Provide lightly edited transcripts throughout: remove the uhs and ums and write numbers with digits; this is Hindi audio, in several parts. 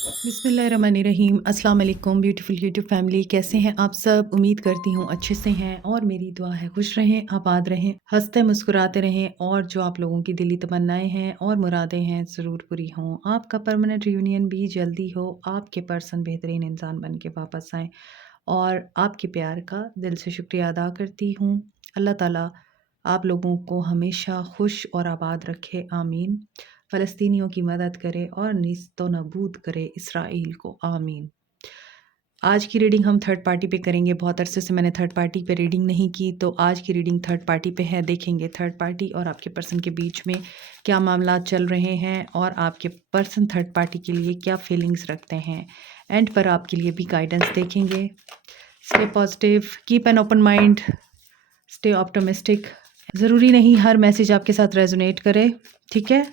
बिस्मिल्लाहिर्रहमानिर्रहीम। अस्सलाम वालेकुम ब्यूटीफुल यूट्यूब फैमिली, कैसे हैं आप सब? उम्मीद करती हूँ अच्छे से हैं और मेरी दुआ है खुश रहें, आबाद रहें, हंसते मुस्कुराते रहें और जो आप लोगों की दिली तमन्नाएं हैं और मुरादें हैं ज़रूर पूरी हों। आपका परमानेंट रियूनियन भी जल्दी हो, आपके पर्सन बेहतरीन इंसान बन के वापस आएँ और आपके प्यार का दिल से शुक्रिया अदा करती हूँ। अल्लाह ताला आप लोगों को हमेशा खुश और आबाद रखे, आमीन। फ़लस्तीनियों की मदद करे और निस्तो नबूद करे इसराइल को, आमीन। आज की रीडिंग हम थर्ड पार्टी पे करेंगे। बहुत अरसे से मैंने थर्ड पार्टी पे रीडिंग नहीं की, तो आज की रीडिंग थर्ड पार्टी पे है। देखेंगे थर्ड पार्टी और आपके पर्सन के बीच में क्या मामला चल रहे हैं और आपके पर्सन थर्ड पार्टी के लिए क्या फीलिंग्स रखते हैं। एंड पर आपके लिए भी गाइडेंस देखेंगे। Stay positive, keep an open mind, stay optimistic. ज़रूरी नहीं हर मैसेज आपके साथ रेजोनेट करे, ठीक है?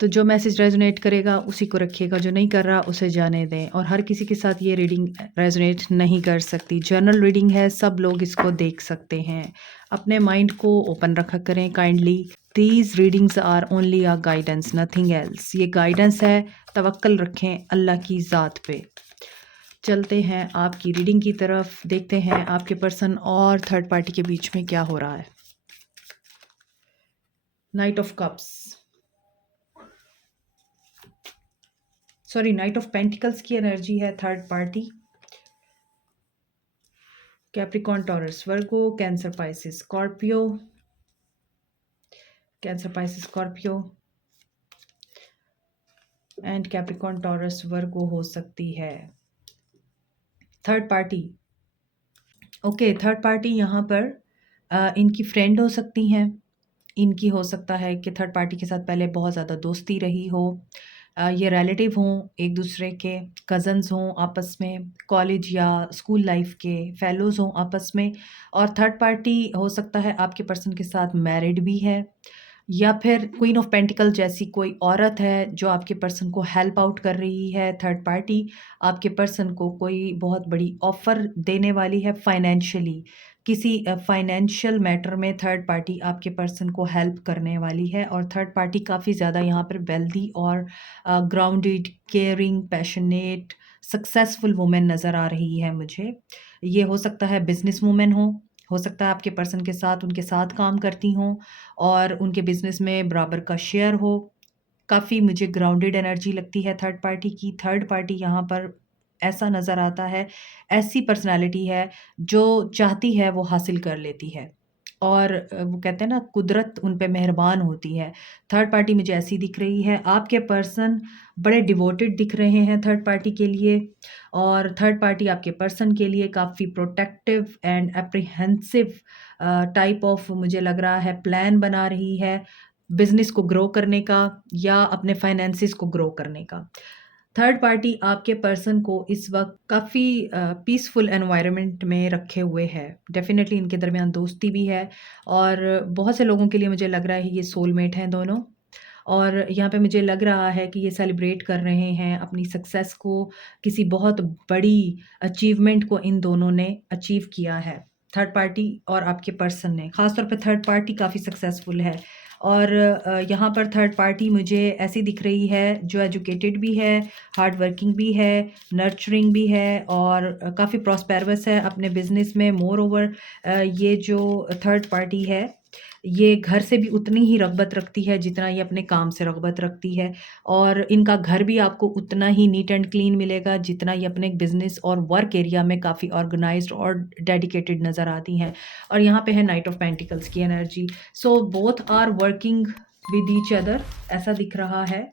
तो जो मैसेज रेजोनेट करेगा उसी को रखिएगा, जो नहीं कर रहा उसे जाने दें। और हर किसी के साथ ये रीडिंग रेजोनेट नहीं कर सकती। जनरल रीडिंग है, सब लोग इसको देख सकते हैं। अपने माइंड को ओपन रखा करें kindly. These readings are only a guidance, nothing else. ये गाइडेंस है, तवक्कल रखें अल्लाह की ज़ात पे। चलते हैं आपकी रीडिंग की तरफ, देखते हैं आपके पर्सन और थर्ड पार्टी के बीच में क्या हो रहा है। Knight of cups, sorry knight of pentacles की एनर्जी है third party. Capricorn, Taurus, Virgo, Cancer, Pisces, Scorpio, Cancer, Pisces, Scorpio and Capricorn, Taurus, Virgo हो सकती है third party. Okay, third party यहाँ पर इनकी फ्रेंड हो सकती हैं। इनकी हो सकता है कि थर्ड पार्टी के साथ पहले बहुत ज़्यादा दोस्ती रही हो। ये रिलेटिव हों, एक दूसरे के कज़न्स हों आपस में, कॉलेज या स्कूल लाइफ के फेलोज़ हों आपस में। और थर्ड पार्टी हो सकता है आपके पर्सन के साथ मैरिड भी है, या फिर क्वीन ऑफ पेंटिकल जैसी कोई औरत है जो आपके पर्सन को हेल्प आउट कर रही है। थर्ड पार्टी आपके पर्सन को कोई बहुत बड़ी ऑफ़र देने वाली है फाइनेंशियली। किसी फाइनेंशियल मैटर में थर्ड पार्टी आपके पर्सन को हेल्प करने वाली है। और थर्ड पार्टी काफ़ी ज़्यादा यहाँ पर वेल्दी और grounded, caring, passionate, successful women नज़र आ रही है मुझे। ये हो सकता है बिजनेस वुमेन हो सकता है आपके पर्सन के साथ उनके साथ काम करती हों और उनके बिजनेस में बराबर का शेयर हो। काफ़ी मुझे ग्राउंडेड एनर्जी लगती है थर्ड पार्टी की। थर्ड पार्टी यहाँ पर ऐसा नज़र आता है, ऐसी पर्सनैलिटी है जो चाहती है वो हासिल कर लेती है। और वो कहते हैं ना, कुदरत उन पे मेहरबान होती है। थर्ड पार्टी मुझे ऐसी दिख रही है। आपके पर्सन बड़े डिवोटेड दिख रहे हैं थर्ड पार्टी के लिए, और थर्ड पार्टी आपके पर्सन के लिए काफ़ी protective and apprehensive type of मुझे लग रहा है प्लान बना रही है, बिज़नेस को ग्रो करने का या अपने फाइनेंसिस को ग्रो करने का। थर्ड पार्टी आपके पर्सन को इस वक्त काफ़ी पीसफुल एनवायरनमेंट में रखे हुए है। डेफिनेटली इनके दरमियान दोस्ती भी है और बहुत से लोगों के लिए मुझे लग रहा है ये सोलमेट हैं दोनों। और यहाँ पे मुझे लग रहा है कि ये सेलिब्रेट कर रहे हैं अपनी सक्सेस को, किसी बहुत बड़ी अचीवमेंट को इन दोनों ने अचीव किया है, थर्ड पार्टी और आपके पर्सन ने। ख़ास तौर पे थर्ड पार्टी काफ़ी सक्सेसफुल है। और यहाँ पर थर्ड पार्टी मुझे ऐसी दिख रही है जो एजुकेटेड भी है, हार्ड वर्किंग भी है, नर्चरिंग भी है और काफ़ी प्रॉस्पेरस है अपने बिज़नेस में। मोर ओवर ये जो थर्ड पार्टी है ये घर से भी उतनी ही रग़बत रखती है जितना ये अपने काम से रग़बत रखती है। और इनका घर भी आपको उतना ही नीट एंड क्लीन मिलेगा जितना ये अपने बिज़नेस और वर्क एरिया में काफ़ी ऑर्गेनाइज़्ड और डेडिकेटेड नज़र आती हैं। और यहाँ पे है नाइट ऑफ पेंटिकल्स की energy. So both are working with each other, ऐसा दिख रहा है।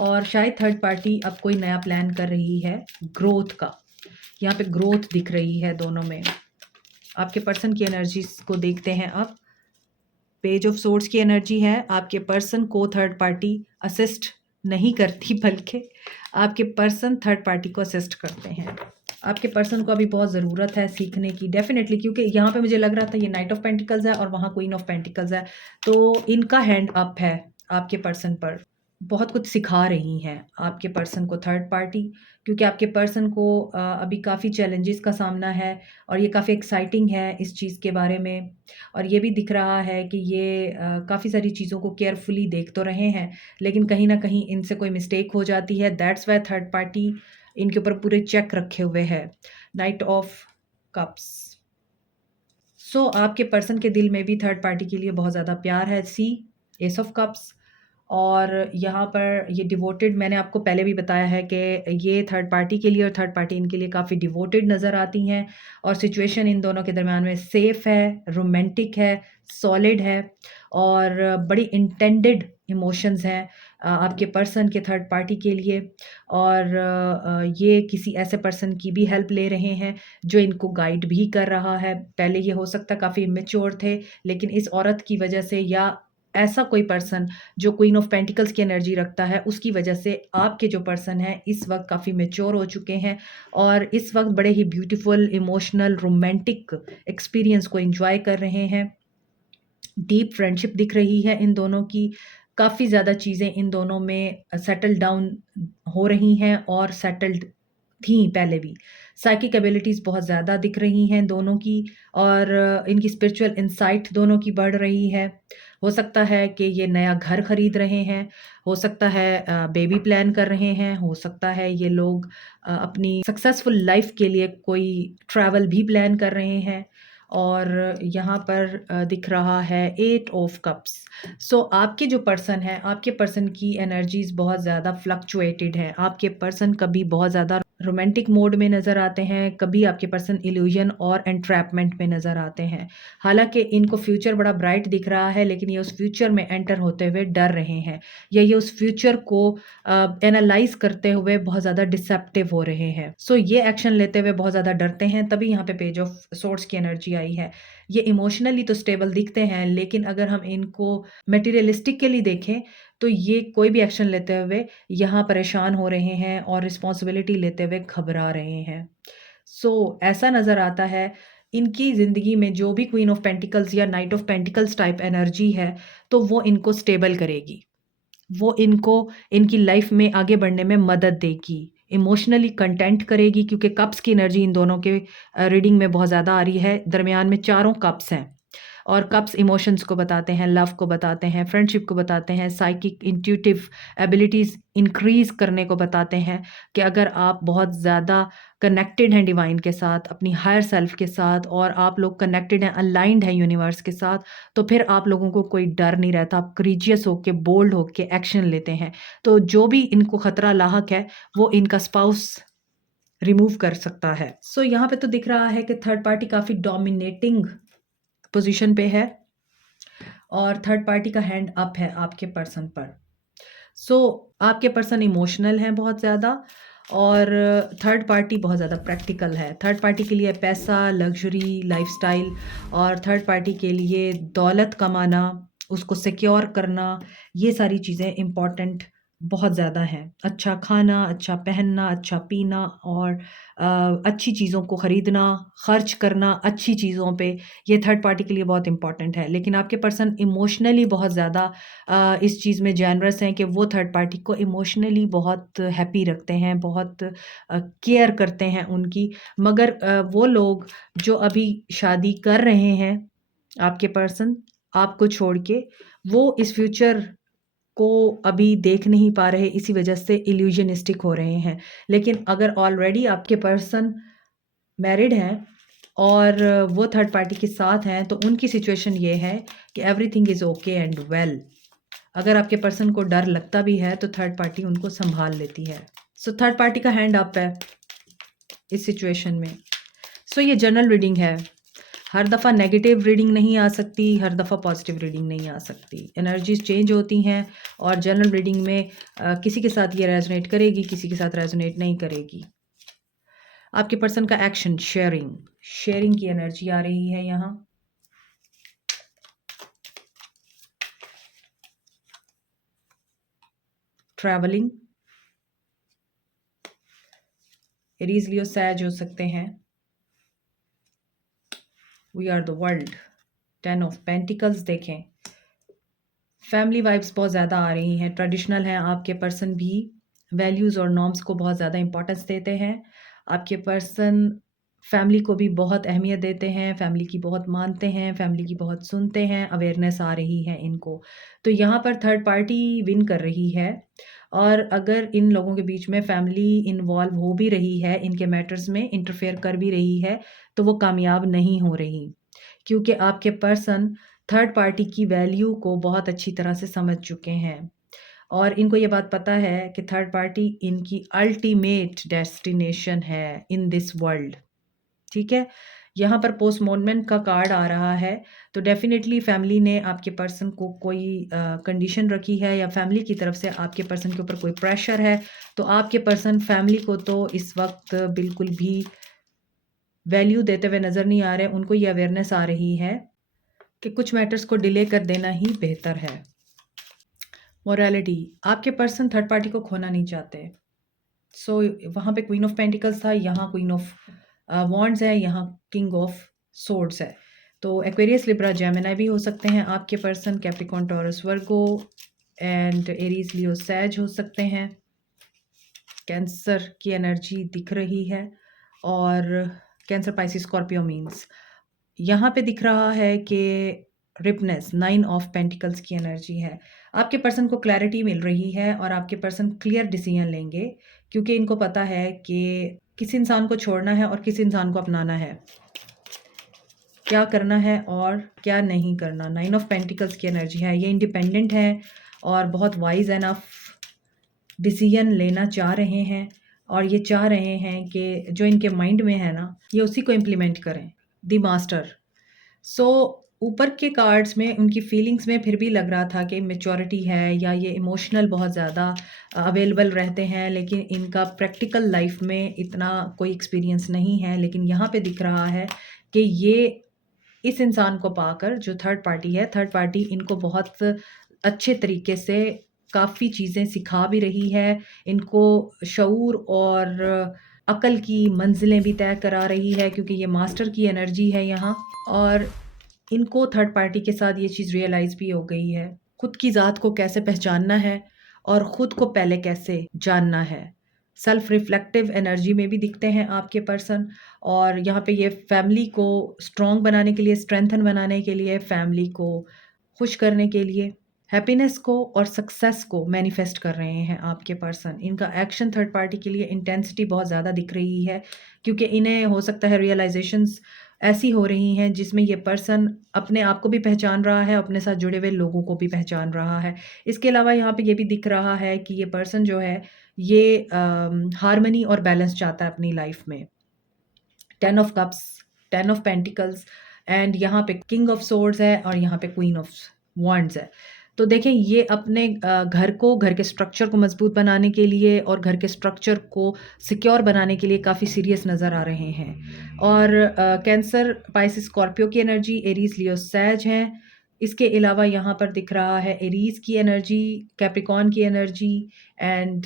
और शायद थर्ड पार्टी अब कोई नया प्लान कर रही है ग्रोथ का। यहाँ पे ग्रोथ दिख रही है दोनों में। आपके पर्सन की एनर्जीज़ को देखते हैं अब। पेज ऑफ सोर्ड्स की एनर्जी है। आपके पर्सन को थर्ड पार्टी असिस्ट नहीं करती, बल्कि आपके पर्सन थर्ड पार्टी को असिस्ट करते हैं। आपके पर्सन को अभी बहुत ज़रूरत है सीखने की, डेफिनेटली, क्योंकि यहाँ पे मुझे लग रहा था ये नाइट ऑफ पेंटिकल्स है और वहाँ क्वीन ऑफ पेंटिकल्स है, तो इनका हैंड अप है आपके पर्सन पर। बहुत कुछ सिखा रही हैं आपके पर्सन को थर्ड पार्टी, क्योंकि आपके पर्सन को अभी काफ़ी चैलेंजेस का सामना है और ये काफ़ी एक्साइटिंग है इस चीज़ के बारे में। और ये भी दिख रहा है कि ये काफ़ी सारी चीज़ों को केयरफुली देख तो रहे हैं, लेकिन कहीं न कहीं इनसे कोई मिस्टेक हो जाती है। दैट्स व्हाई थर्ड पार्टी इनके ऊपर पूरे चेक रखे हुए है। Knight of cups. सो आपके पर्सन के दिल में भी थर्ड पार्टी के लिए बहुत ज़्यादा प्यार है। सी एस ऑफ कप्स। और यहाँ पर ये डिवोटेड, मैंने आपको पहले भी बताया है कि ये थर्ड पार्टी के लिए और थर्ड पार्टी इनके लिए काफ़ी डिवोटेड नज़र आती हैं। और सिचुएशन इन दोनों के दरमियान में सेफ़ है, रोमांटिक है, सॉलिड है और बड़ी इंटेंडेड इमोशंस हैं आपके पर्सन के थर्ड पार्टी के लिए। और ये किसी ऐसे पर्सन की भी हेल्प ले रहे हैं जो इनको गाइड भी कर रहा है। पहले ये हो सकता है काफ़ी इमैच्योर थे, लेकिन इस औरत की वजह से या ऐसा कोई पर्सन जो क्वीन ऑफ पेंटिकल्स की एनर्जी रखता है, उसकी वजह से आपके जो पर्सन हैं इस वक़्त काफ़ी मैच्योर हो चुके हैं और इस वक़्त बड़े ही ब्यूटीफुल, इमोशनल, रोमांटिक एक्सपीरियंस को एन्जॉय कर रहे हैं। डीप फ्रेंडशिप दिख रही है इन दोनों की। काफ़ी ज़्यादा चीज़ें इन दोनों में सेटल डाउन हो रही हैं और सेटल्ड थी पहले भी। साइकिक एबिलिटीज़ बहुत ज़्यादा दिख रही हैं दोनों की और इनकी स्पिरिचुअल इनसाइट दोनों की बढ़ रही है। हो सकता है कि ये नया घर खरीद रहे हैं, हो सकता है बेबी प्लान कर रहे हैं, हो सकता है ये लोग अपनी सक्सेसफुल लाइफ़ के लिए कोई ट्रैवल भी प्लान कर रहे हैं। और यहाँ पर दिख रहा है 8 ऑफ कप्स। सो आपके जो पर्सन है, आपके पर्सन की एनर्जीज़ बहुत ज़्यादा फ्लक्चुएटेड हैं। आपके पर्सन कभी बहुत ज़्यादा रोमांटिक मोड में नज़र आते हैं, कभी आपके पर्सन इल्यूजन और एंट्रैपमेंट में नज़र आते हैं। हालाँकि इनको फ्यूचर बड़ा ब्राइट दिख रहा है, लेकिन ये उस फ्यूचर में एंटर होते हुए डर रहे हैं या ये उस फ्यूचर को एनालाइज़ करते हुए बहुत ज़्यादा डिसेप्टिव हो रहे हैं। सो ये एक्शन लेते हुए बहुत ज़्यादा डरते हैं, तभी यहाँ पे पेज ऑफ सोर्ड्स की एनर्जी आई है। ये इमोशनली तो स्टेबल दिखते हैं, लेकिन अगर हम इनको मटेरियलिस्टिकली देखें, तो ये कोई भी एक्शन लेते हुए यहाँ परेशान हो रहे हैं और रिस्पॉन्सिबिलिटी लेते हुए घबरा रहे हैं। सो ऐसा नज़र आता है इनकी ज़िंदगी में जो भी क्वीन ऑफ पेंटिकल्स या night of pentacles type energy है, तो वो इनको स्टेबल करेगी। वो इनको इनकी लाइफ में आगे बढ़ने में मदद देगी, इमोशनली कंटेंट करेगी, क्योंकि कप्स की एनर्जी इन दोनों के रीडिंग में बहुत ज़्यादा आ रही है। दरमियान में चारों कप्स हैं और कप्स इमोशंस को बताते हैं, लव को बताते हैं, फ्रेंडशिप को बताते हैं, साइकिक इंट्यूटिव एबिलिटीज़ इंक्रीज़ करने को बताते हैं कि अगर आप बहुत ज़्यादा कनेक्टेड हैं डिवाइन के साथ, अपनी हायर सेल्फ के साथ और आप लोग कनेक्टेड हैं, अलाइन्ड हैं यूनिवर्स के साथ, तो फिर आप लोगों को कोई डर नहीं रहता। आप करेजियस होके, बोल्ड होके एक्शन लेते हैं। तो जो भी इनको खतरा लाहक है, वो इनका स्पाउस रिमूव कर सकता है। सो यहाँ पे तो दिख रहा है कि थर्ड पार्टी काफ़ी डोमिनेटिंग पोज़ीशन पे है और थर्ड पार्टी का हैंड अप है आपके पर्सन पर। सो आपके पर्सन इमोशनल हैं बहुत ज़्यादा और थर्ड पार्टी बहुत ज़्यादा प्रैक्टिकल है। थर्ड पार्टी के लिए पैसा, लग्ज़री, लाइफ़स्टाइल और थर्ड पार्टी के लिए दौलत कमाना, उसको सिक्योर करना, ये सारी चीज़ें इम्पॉर्टेंट बहुत ज़्यादा हैं। अच्छा खाना, अच्छा पहनना, अच्छा पीना और अच्छी चीज़ों को खरीदना, खर्च करना अच्छी चीज़ों पे, ये थर्ड पार्टी के लिए बहुत इम्पॉर्टेंट है। लेकिन आपके पर्सन इमोशनली बहुत ज़्यादा इस चीज़ में जेनरस हैं कि वो थर्ड पार्टी को इमोशनली बहुत हैप्पी रखते हैं, बहुत केयर करते हैं उनकी। मगर वो लोग जो अभी शादी कर रहे हैं, आपके पर्सन आपको छोड़ के, वो इस फ्यूचर को अभी देख नहीं पा रहे, इसी वजह से इल्यूजनिस्टिक हो रहे हैं। लेकिन अगर ऑलरेडी आपके पर्सन मैरिड हैं और वो थर्ड पार्टी के साथ हैं, तो उनकी सिचुएशन ये है कि everything is okay and well. अगर आपके पर्सन को डर लगता भी है, तो थर्ड पार्टी उनको सँभाल लेती है। सो थर्ड पार्टी का हैंड अप है इस सिचुएशन में। सो ये जनरल रीडिंग है। हर दफ़ा नेगेटिव रीडिंग नहीं आ सकती, हर दफ़ा पॉजिटिव रीडिंग नहीं आ सकती। एनर्जीज़ चेंज होती हैं और जनरल रीडिंग में किसी के साथ ये रेज़ोनेट करेगी, किसी के साथ रेज़ोनेट नहीं करेगी। आपके पर्सन का एक्शन शेयरिंग, शेयरिंग की एनर्जी आ रही है यहाँ। ट्रैवलिंग, एरीज़, लियो, सैज हो सकते हैं। We are the world, 10 of pentacles देखें, फैमिली वाइब्स बहुत ज़्यादा आ रही हैं, ट्रेडिशनल हैं आपके पर्सन भी, वैल्यूज़ और नॉर्म्स को बहुत ज़्यादा इम्पोर्टेंस देते हैं। आपके पर्सन फैमिली को भी बहुत अहमियत देते हैं, फैमिली की बहुत मानते हैं, फैमिली की बहुत सुनते हैं, अवेयरनेस आ रही है इनको। तो यहाँ पर थर्ड पार्टी विन कर रही है और अगर इन लोगों के बीच में फैमिली इन्वॉल्व हो भी रही है, इनके मैटर्स में इंटरफेयर कर भी रही है, तो वो कामयाब नहीं हो रही। क्योंकि आपके पर्सन थर्ड पार्टी की वैल्यू को बहुत अच्छी तरह से समझ चुके हैं और इनको ये बात पता है कि थर्ड पार्टी इनकी अल्टीमेट डेस्टिनेशन है इन दिस वर्ल्ड। ठीक है, यहाँ पर पोस्टपोनमेंट का कार्ड आ रहा है, तो डेफिनेटली फैमिली ने आपके पर्सन को कोई कंडीशन रखी है या फैमिली की तरफ से आपके पर्सन के ऊपर कोई प्रेशर है, तो आपके पर्सन फैमिली को तो इस वक्त बिल्कुल भी वैल्यू देते हुए नज़र नहीं आ रहे। उनको ये अवेयरनेस आ रही है कि कुछ मैटर्स को डिले कर देना ही बेहतर है। मोरालिटी, आपके पर्सन थर्ड पार्टी को खोना नहीं चाहते। सो वहाँ पे क्वीन ऑफ पेंटिकल्स था, यहाँ क्वीन ऑफ वॉन्ड्स है, यहाँ किंग ऑफ सोर्ड्स है। तो एक्वेरियस, लिब्रा, जेमिनी भी हो सकते हैं आपके person, Capricorn, Taurus, Virgo and Aries, Leo, Sag हो सकते हैं। कैंसर की एनर्जी दिख रही है और कैंसर, पाइसिस, स्कॉर्पियो मीन्स यहाँ पे दिख रहा है कि रिपनेस, 9 ऑफ पेंटिकल्स की एनर्जी है। आपके पर्सन को क्लैरिटी मिल रही है और आपके पर्सन क्लियर डिसीजन लेंगे क्योंकि इनको पता है कि किस इंसान को छोड़ना है और किस इंसान को अपनाना है, क्या करना है और क्या नहीं करना। 9 ऑफ पेंटिकल्स की एनर्जी है, ये इंडिपेंडेंट है और बहुत वाइज एनफ डिसीजन लेना चाह रहे हैं और ये चाह रहे हैं कि जो इनके माइंड में है ना, ये उसी को इम्प्लीमेंट करें। द मास्टर, सो ऊपर के कार्ड्स में उनकी फीलिंग्स में फिर भी लग रहा था कि मैच्योरिटी है या ये इमोशनल बहुत ज़्यादा अवेलेबल रहते हैं, लेकिन इनका प्रैक्टिकल लाइफ में इतना कोई एक्सपीरियंस नहीं है। लेकिन यहाँ पे दिख रहा है कि ये इस इंसान को पाकर, जो थर्ड पार्टी है, थर्ड पार्टी इनको बहुत अच्छे तरीके से काफ़ी चीज़ें सिखा भी रही है, इनको शऊर और अकल की मंजिलें भी तय करा रही है क्योंकि ये मास्टर की एनर्जी है यहाँ। और इनको थर्ड पार्टी के साथ ये चीज़ रियलाइज़ भी हो गई है, खुद की ज़ात को कैसे पहचानना है और ख़ुद को पहले कैसे जानना है। सेल्फ रिफ्लेक्टिव एनर्जी में भी दिखते हैं आपके पर्सन और यहाँ पे ये फैमिली को स्ट्रॉन्ग बनाने के लिए, स्ट्रेंथन बनाने के लिए, फैमिली को खुश करने के लिए, हैप्पीनेस को और सक्सेस को मैनिफेस्ट कर रहे हैं आपके पर्सन। इनका एक्शन थर्ड पार्टी के लिए इंटेंसिटी बहुत ज़्यादा दिख रही है क्योंकि इन्हें हो सकता है रियलाइजेशंस ऐसी हो रही हैं जिसमें ये पर्सन अपने आप को भी पहचान रहा है, अपने साथ जुड़े हुए लोगों को भी पहचान रहा है। इसके अलावा यहाँ पे ये भी दिख रहा है कि ये पर्सन जो है ये हार्मनी और बैलेंस चाहता है अपनी लाइफ में। 10 of cups, 10 of pentacles and यहाँ पे किंग ऑफ सोर्ड्स है और यहाँ पे क्वीन ऑफ वॉन्ड्स है। तो देखें, ये अपने घर को, घर के स्ट्रक्चर को मजबूत बनाने के लिए और घर के स्ट्रक्चर को सिक्योर बनाने के लिए काफ़ी सीरियस नज़र आ रहे हैं। और कैंसर, पाइसिस, स्कॉर्पियो की एनर्जी, एरीज, लियो, सैज हैं। इसके अलावा यहाँ पर दिख रहा है एरीज की एनर्जी, कैप्रिकॉर्न की एनर्जी एंड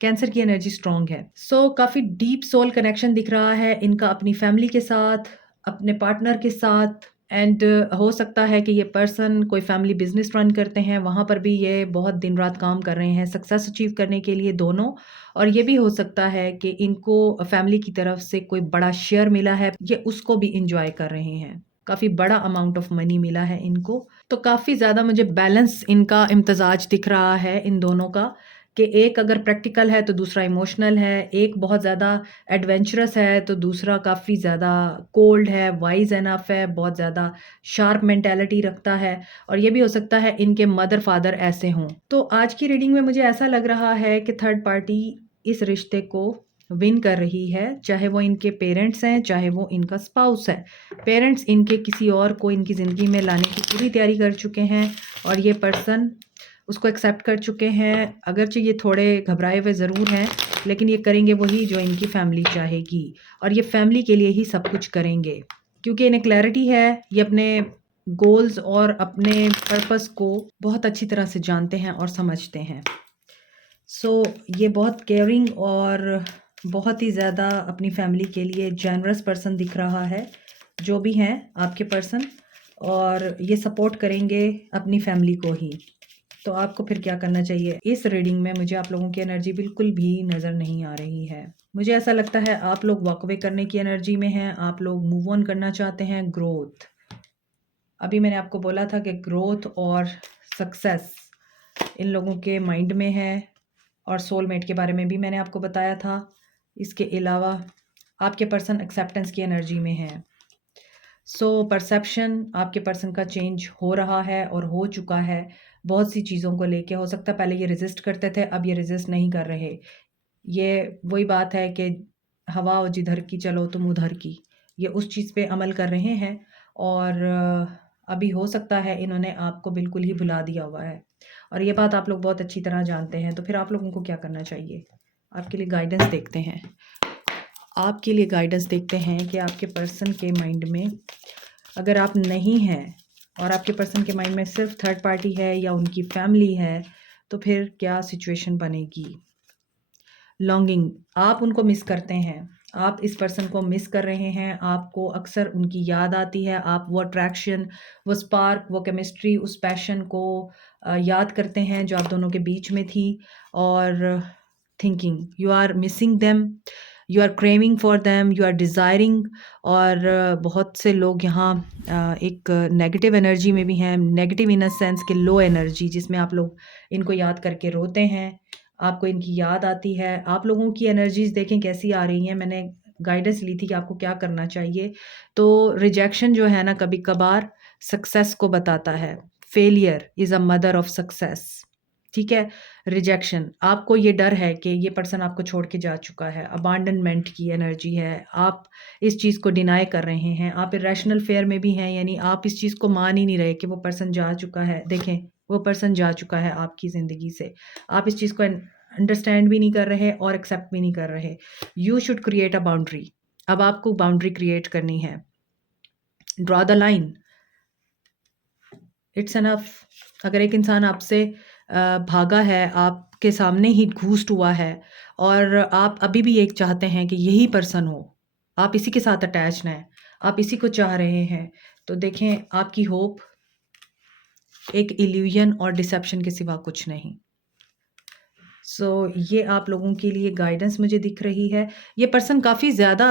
कैंसर की एनर्जी स्ट्रॉन्ग है। सो काफ़ी डीप सोल कनेक्शन दिख रहा है इनका अपनी फैमिली के साथ, अपने पार्टनर के साथ एंड हो सकता है कि ये पर्सन कोई फैमिली बिजनेस रन करते हैं, वहाँ पर भी ये बहुत दिन रात काम कर रहे हैं सक्सेस अचीव करने के लिए दोनों। और ये भी हो सकता है कि इनको फैमिली की तरफ से कोई बड़ा शेयर मिला है, ये उसको भी इंजॉय कर रहे हैं, काफ़ी बड़ा अमाउंट ऑफ मनी मिला है इनको। तो काफ़ी ज़्यादा मुझे बैलेंस इनका इम्तजाज दिख रहा है इन दोनों का, कि एक अगर प्रैक्टिकल है तो दूसरा इमोशनल है, एक बहुत ज़्यादा एडवेंचरस है तो दूसरा काफ़ी ज़्यादा कोल्ड है, वाइज एनफ है, बहुत ज़्यादा शार्प मेंटालिटी रखता है। और ये भी हो सकता है इनके मदर फादर ऐसे हों। तो आज की रीडिंग में मुझे ऐसा लग रहा है कि थर्ड पार्टी इस रिश्ते को विन कर रही है, चाहे वो इनके पेरेंट्स हैं, चाहे वो इनका स्पाउस है। पेरेंट्स इनके किसी और को इनकी ज़िंदगी में लाने की पूरी तैयारी कर चुके हैं और ये पर्सन उसको एक्सेप्ट कर चुके हैं। अगरचे ये थोड़े घबराए हुए ज़रूर हैं, लेकिन ये करेंगे वही जो इनकी फैमिली चाहेगी और ये फैमिली के लिए ही सब कुछ करेंगे क्योंकि इन्हें क्लैरिटी है, ये अपने गोल्स और अपने पर्पस को बहुत अच्छी तरह से जानते हैं और समझते हैं। सो ये बहुत केयरिंग और बहुत ही ज़्यादा अपनी फैमिली के लिए जेनरस पर्सन दिख रहा है, जो भी हैं आपके पर्सन, और ये सपोर्ट करेंगे अपनी फैमिली को ही। तो आपको फिर क्या करना चाहिए? इस रीडिंग में मुझे आप लोगों की एनर्जी बिल्कुल भी नज़र नहीं आ रही है। मुझे ऐसा लगता है आप लोग वॉक अवे करने की एनर्जी में हैं, आप लोग मूव ऑन करना चाहते हैं, ग्रोथ। अभी मैंने आपको बोला था कि ग्रोथ और सक्सेस इन लोगों के माइंड में है, और सोलमेट के बारे में भी मैंने आपको बताया था। इसके अलावा आपके पर्सन एक्सेप्टेंस की एनर्जी में है। सो परसेप्शन आपके पर्सन का चेंज हो रहा है और हो चुका है बहुत सी चीज़ों को लेके। हो सकता है पहले ये रेजिस्ट करते थे, अब ये रेजिस्ट नहीं कर रहे। ये वही बात है कि हवा जिधर की चलो तुम उधर की, ये उस चीज़ पे अमल कर रहे हैं। और अभी हो सकता है इन्होंने आपको बिल्कुल ही भुला दिया हुआ है, और ये बात आप लोग बहुत अच्छी तरह जानते हैं। तो फिर आप लोगों को क्या करना चाहिए? आपके लिए गाइडेंस देखते हैं। आपके लिए गाइडेंस देखते हैं कि आपके पर्सन के माइंड में अगर आप नहीं हैं और आपके पर्सन के माइंड में सिर्फ थर्ड पार्टी है या उनकी फैमिली है, तो फिर क्या सिचुएशन बनेगी? लॉन्गिंग, आप उनको मिस करते हैं, आप इस पर्सन को मिस कर रहे हैं, आपको अक्सर उनकी याद आती है, आप वो अट्रैक्शन, वो स्पार्क, वो केमिस्ट्री, उस पैशन को याद करते हैं जो आप दोनों के बीच में थी। और thinking you are missing them, you are craving for them, you are desiring. और बहुत से लोग यहाँ एक नेगेटिव एनर्जी में भी हैं, नेगेटिव इन अ सेंस कि लो एनर्जी, जिसमें आप लोग इनको याद करके रोते हैं, आपको इनकी याद आती है। आप लोगों की एनर्जीज़ देखें कैसी आ रही हैं। मैंने गाइडेंस ली थी कि आपको क्या करना चाहिए। तो रिजेक्शन जो है ना, कभी कभार सक्सेस को बताता है। Failure is a mother of success, ठीक है। रिजेक्शन, आपको ये डर है कि ये पर्सन आपको छोड़ के जा चुका है, अबांडनमेंट की एनर्जी है, आप इस चीज़ को डिनाई कर रहे हैं, आप इरेशनल फेयर में भी हैं, यानी आप इस चीज़ को मान ही नहीं रहे कि वो पर्सन जा चुका है। देखें, वो पर्सन जा चुका है आपकी ज़िंदगी से, आप इस चीज़ को अंडरस्टैंड भी नहीं कर रहे और एक्सेप्ट भी नहीं कर रहे। You should create a boundary. अब आपको बाउंड्री क्रिएट करनी है। Draw the line, it's enough. अगर एक इंसान आपसे भागा है, आपके सामने ही घूस्ट हुआ है, और आप अभी भी एक चाहते हैं कि यही पर्सन हो, आप इसी के साथ अटैच हैं, आप इसी को चाह रहे हैं, तो देखें आपकी होप एक इल्यूजन और डिसेप्शन के सिवा कुछ नहीं। सो ये आप लोगों के लिए गाइडेंस मुझे दिख रही है। ये पर्सन काफ़ी ज़्यादा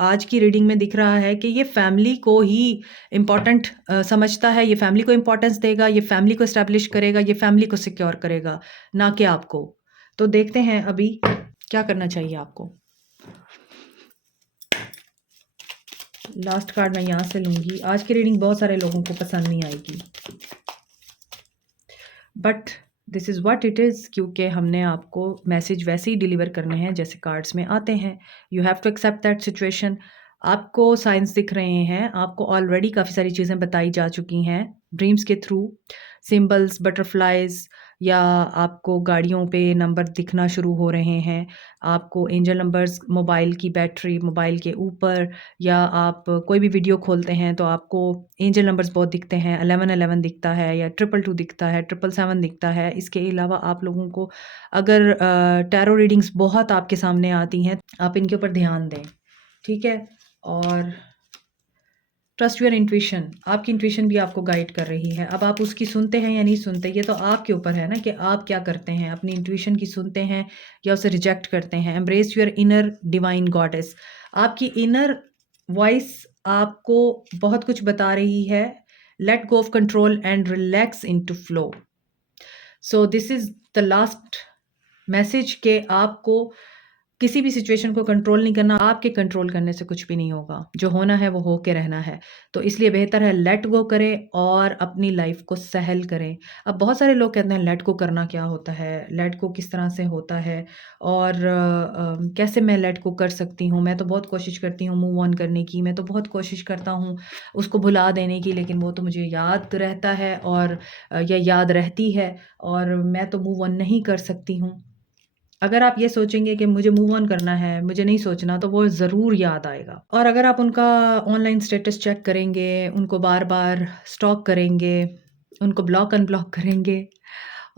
आज की रीडिंग में दिख रहा है कि ये फैमिली को ही इम्पॉर्टेंट समझता है, ये फैमिली को इम्पोर्टेंस देगा, ये फैमिली को इस्टेब्लिश करेगा, ये फैमिली को सिक्योर करेगा, ना कि आपको। तो देखते हैं अभी क्या करना चाहिए आपको। लास्ट कार्ड मैं यहाँ से लूँगी। आज की रीडिंग बहुत सारे लोगों को पसंद नहीं आएगी, but this is what it is, क्योंकि हमने आपको मैसेज वैसे ही डिलीवर करने हैं जैसे कार्ड्स में आते हैं। You have to accept that situation. आपको साइंस दिख रहे हैं, आपको ऑलरेडी काफ़ी सारी चीज़ें बताई जा चुकी हैं ड्रीम्स के थ्रू, सिंबल्स, बटरफ्लाइज, या आपको गाड़ियों पे नंबर दिखना शुरू हो रहे हैं, आपको एंजल नंबर्स मोबाइल की बैटरी, मोबाइल के ऊपर, या आप कोई भी वीडियो खोलते हैं तो आपको एंजल नंबर्स बहुत दिखते हैं, 1111 दिखता है, या 222 दिखता है, 777 दिखता है। इसके अलावा आप लोगों को अगर टैरो रीडिंग्स बहुत आपके सामने आती हैं, आप इनके ऊपर ध्यान दें, ठीक है। और ट्रस्ट योर इंट्यूशन, आपकी इंट्यूशन भी आपको गाइड कर रही है। अब आप उसकी सुनते हैं या नहीं सुनते, ये तो आपके ऊपर है ना कि आप क्या करते हैं, अपनी इंट्यूशन की सुनते हैं या उसे रिजेक्ट करते हैं। Embrace your inner divine goddess, आपकी इनर वॉइस आपको बहुत कुछ बता रही है। Let go of control and relax into flow. So this is the last message के आपको किसी भी सिचुएशन को कंट्रोल नहीं करना, आपके कंट्रोल करने से कुछ भी नहीं होगा, जो होना है वो होके रहना है। तो इसलिए बेहतर है लेट गो करें और अपनी लाइफ को सहल करें। अब बहुत सारे लोग कहते हैं लेट गो करना क्या होता है, लेट गो किस तरह से होता है, और कैसे मैं लेट गो कर सकती हूँ। मैं तो बहुत कोशिश करती हूँ मूव ऑन करने की, मैं तो बहुत कोशिश करता हूँ उसको भुला देने की, लेकिन वो तो मुझे याद रहता है, और या याद रहती है, और मैं तो मूव ऑन नहीं कर सकती हूँ। अगर आप ये सोचेंगे कि मुझे मूव ऑन करना है, मुझे नहीं सोचना, तो वो ज़रूर याद आएगा। और अगर आप उनका ऑनलाइन स्टेटस चेक करेंगे, उनको बार-बार स्टॉक करेंगे, उनको ब्लॉक अनब्लॉक करेंगे,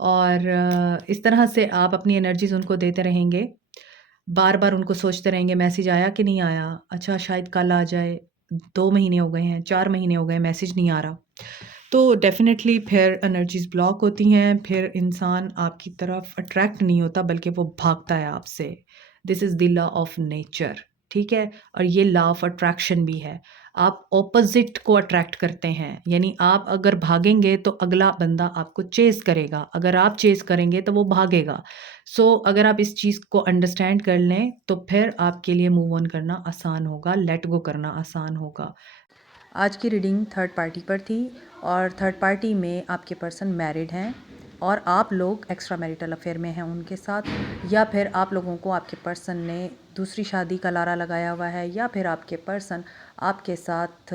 और इस तरह से आप अपनी एनर्जीज़ उनको देते रहेंगे, बार-बार उनको सोचते रहेंगे मैसेज आया कि नहीं आया, अच्छा शायद कल आ जाए, 2 महीने हो गए हैं, 4 महीने हो गए, मैसेज नहीं आ रहा। तो डेफ़िनेटली फिर एनर्जीज़ ब्लॉक होती हैं, फिर इंसान आपकी तरफ अट्रैक्ट नहीं होता बल्कि वो भागता है आपसे। This is the law of nature, ठीक है? और ये लॉ ऑफ अट्रैक्शन भी है। आप ऑपोज़िट को अट्रैक्ट करते हैं, यानी आप अगर भागेंगे तो अगला बंदा आपको चेज़ करेगा, अगर आप चेज़ करेंगे तो वो भागेगा। सो अगर आप इस चीज़ को अंडरस्टैंड कर लें, तो फिर आपके लिए मूव ऑन करना आसान होगा, लेट गो करना आसान होगा। आज की रीडिंग थर्ड पार्टी पर थी और थर्ड पार्टी में आपके पर्सन मैरिड हैं और आप लोग एक्स्ट्रा मैरिटल अफेयर में हैं उनके साथ, या फिर आप लोगों को आपके पर्सन ने दूसरी शादी का लारा लगाया हुआ है, या फिर आपके पर्सन आपके साथ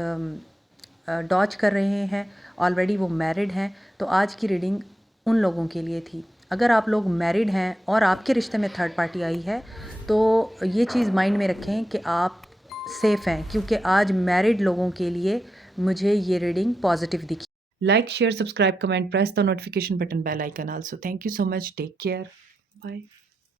डॉज कर रहे हैं, ऑलरेडी वो मैरिड हैं। तो आज की रीडिंग उन लोगों के लिए थी। अगर आप लोग मैरिड हैं और आपके रिश्ते में थर्ड पार्टी आई है, तो ये चीज़ माइंड में रखें कि आप सेफ़ हैं, क्योंकि आज मैरिड लोगों के लिए मुझे ये रीडिंग पॉजिटिव दिखी। Like, share, subscribe, comment, press the notification button, bell icon also. Thank you so much, take care, bye.